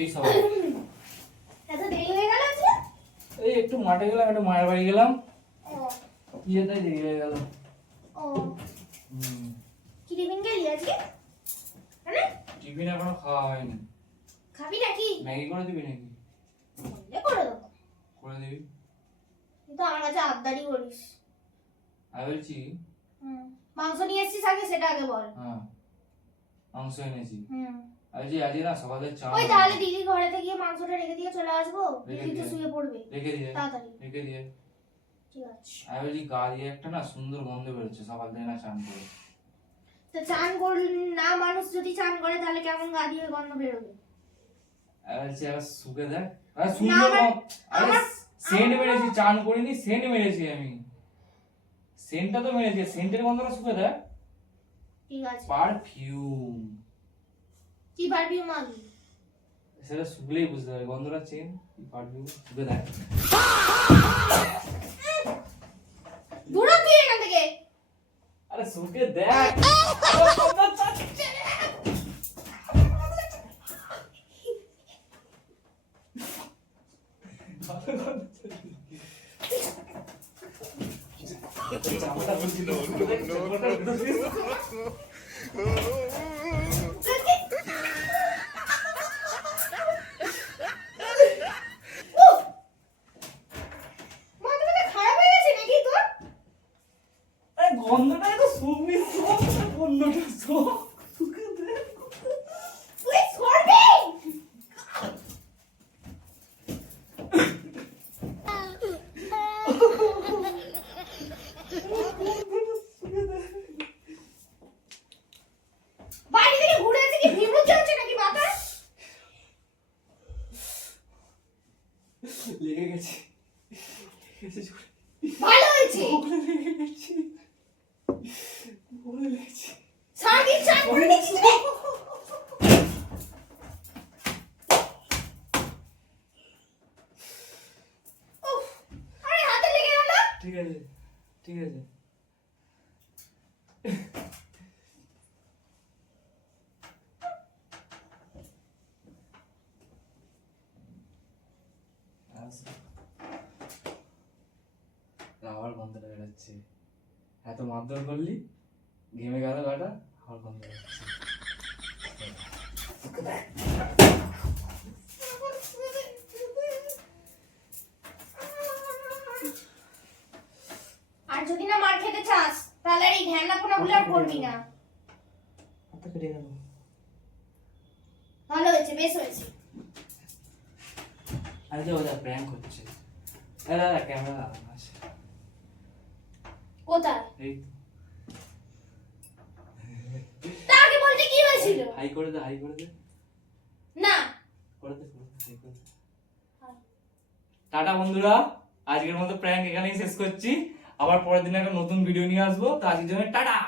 এই সবাই এত দেরি হয়ে গেল আজকে? এই একটু মাঠে গেলাম, একটু মায়ের বাড়ি গেলাম। ও ইয়ে তাই দেরি হয়ে গেল। ও কি টিফিন খেলি আজকে? মানে টিফিন এখনো খাওয়া হয়নি। খাবি নাকি? ম্যাগি করে দিবি নাকি? বললে করে দেবো। করে দিবি। কিন্তু আমার কাছে আবদারি করিস। আমি বলছি মাংস নিয়ে এসেছিস আগে সেটা আগে বল। হ্যাঁ মাংস এনেছি। হুম আমি যে আজকে না সকালে চা ওই তাহলে দিদি ঘরেতে গিয়ে মাংসটা রেখে দিয়ে চলে আসবো। রেখে দিদি তো দিয়ে। শুয়ে পড়বে রেখে দিয়ে তাড়াতাড়ি। রেখে দিয়ে ঠিক আছে। আমি বলছি গা দিয়ে একটা না সুন্দর গন্ধ বেরোচ্ছে সকাল থেকে না চান করে। তো চান করলে না, মানুষ যদি চান করে তাহলে কেমন গা দিয়ে গন্ধ বেরোবে? আমি বলছি আবার শুকে দেখ। আরে সুন্দর আরে সেন্ট মেরেছি, চান করিনি, সেন্ট মেরেছি আমি। সেন্টটা তো মেরেছি, সেন্টের গন্ধটা শুকে দেখ। ঠিক আছে। পারফিউম কি পারফিউম মাগি? সেটা শুকলেই বুঝতে হবে গন্ধটা চেন কি পারফিউম শুকে দেখ। দূর হ তুই এখান থেকে। আরে শুকে দেখ। মাথাটা খারাপ হয়ে গেছে নাকি তোর? আরে গন্ধটা তো শুকবি, গন্ধটা শুকে দেখ। তুই সরবি? বাড়ি থেকে ঘুরে এসে কি ভিমরুত চলছে নাকি মাথায়? লেগে গেছে জোরে। ভালো হয়েছে। বগলে লেগে গেছে, বগলে লেগেছে। সারাদিন চান করে নিচ্ছিস রে। উফ, আরে হাতে লেগে গেল। ঠিক আছে ঠিক আছে। আবার গন্ধটা বেরোচ্ছে। এত মারধর করলি, ঘেমে গেল গাটা, আবার গন্ধ বেরোচ্ছে। আর যদি না মার খেতে চাস তাহলে আর এই ধ্যান গুলো আর করবি না। হাতটা কেটে গেল। ভালো হয়েছে, বেশ হয়েছে। আরে ওটা প্র্যাঙ্ক হচ্ছে। আরে দাদা ক্যামেরা আছে। কোথায়? এই তাকে বলতে কি হয়েছিল? হাই করে দে, হাই করে দে। না করে দে, হাই করে দে। টাটা বন্ধুরা, আজকের মতো প্র্যাঙ্ক এখানেই শেষ করছি। আবার পরের দিন একটা নতুন ভিডিও নিয়ে আসবো। তো আজকের জন্য টাটা।